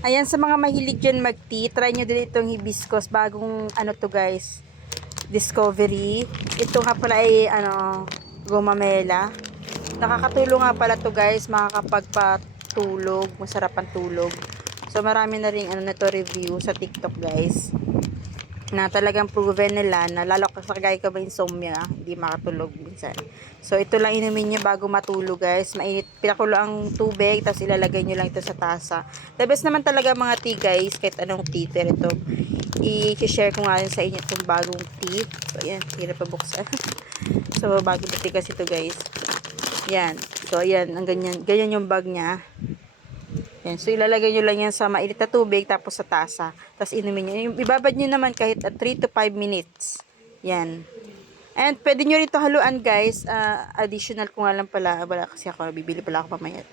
Ayan, sa mga mahilig dyan mag-tea, try nyo din itong hibiscus. Bagong, ano to guys, discovery. Ito nga pala ay, gumamela. Nakakatulong nga pala to guys, makakapagpatulog, masarap ang tulog. So, marami na rin, nito review sa TikTok guys. Na talagang proven nila na lalo sa kagaya ka ba insomnia, hindi makatulog minsan. So, ito lang inumin nyo bago matulog guys. Mainit, pinakulo ang tubig, tapos ilalagay nyo lang ito sa tasa. The best naman talaga mga tea guys, kahit anong tea. Pero ito, i-share ko nga rin sa inyo itong bagong tea. So, ayan, hirap pa buksan. So, bagong tea kasi ito guys. Yan. So, ayan, ang ganyan yung bag niya. Yan. So, ilalagay nyo lang yan sa mainit na tubig, tapos sa tasa. Tapos, inumin nyo. Ibabad nyo naman kahit 3 to 5 minutes. Yan. And, pwede nyo rin ito haluan, guys. Additional ko nga lang pala. Wala kasi ako, bibili pala ako mamaya.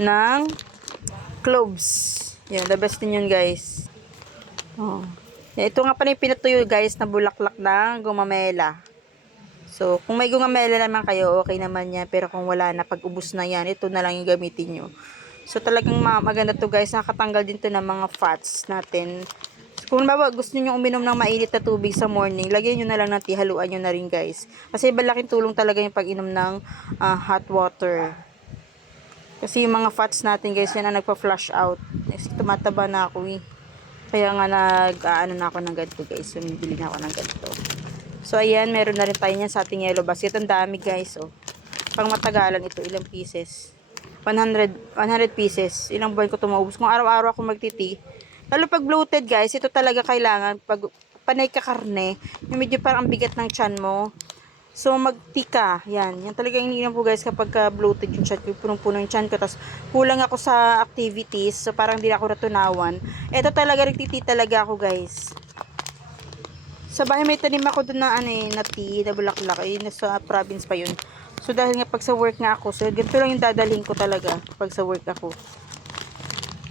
Ng cloves. Yan, the best din yun, guys. Oh. Yan, ito nga pala yung pinatuyo, guys, na bulaklak ng gumamela. So, kung may gumamela naman kayo, okay naman yan. Pero kung wala na, pag ubos na yan, ito na lang yung gamitin nyo. So, talagang maganda to guys. Nakakatanggal din to ng mga fats natin. So, kung bawa gusto niyo uminom ng mainit na tubig sa morning, lagyan niyo na lang ng tea, haluan niyo na rin guys. Kasi malaking tulong talaga yung pag-inom ng hot water. Kasi yung mga fats natin guys, yan ang nagpa-flush out. Next, tumataba na ako eh. Kaya nga na ako ng ganito guys. So, bibili na ako ng ganito. So, ayan, meron na rin tayo niyan sa ating yellow basket. Ang dami guys, oh. Pang matagalan ito, ilang pieces. 100 pieces. Ilang buwan ko ito maubos. Kung araw-araw ako magtiti. Lalo pag bloated guys, ito talaga kailangan. Pag panay ka karne, yung medyo parang ang bigat ng tiyan mo. So magtika. Yan. Yan talaga iniinom ko guys kapag bloated yung tiyan ko. Punong-puno yung tiyan ko. Tapos kulang ako sa activities. So parang hindi ako natunawan. Ito talaga nagtiti talaga ako guys. Sa bahay may tanim ako doon na na tea, na bulaklak. Nasa province pa yun. So, dahil nga pag sa work nga ako, so, ganito lang yung dadalhin ko talaga pag sa work ako.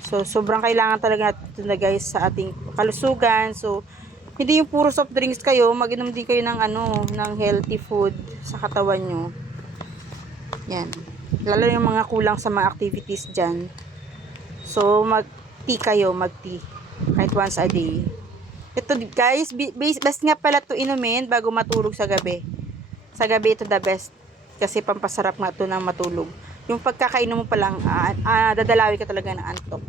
So, sobrang kailangan talaga ito na guys sa ating kalusugan. So, hindi yung puro soft drinks kayo, mag-inom din kayo ng ng healthy food sa katawan nyo. Yan. Lalo yung mga kulang sa mga activities dyan. So, mag-tea kayo, mag-tea. Kahit once a day. Ito guys, best nga pala ito inumin bago matulog sa gabi. Sa gabi ito the best. Kasi pampasarap nga ito ng matulog. Yung pagkakainom mo pa lang, dadalawi ka talaga ng antok.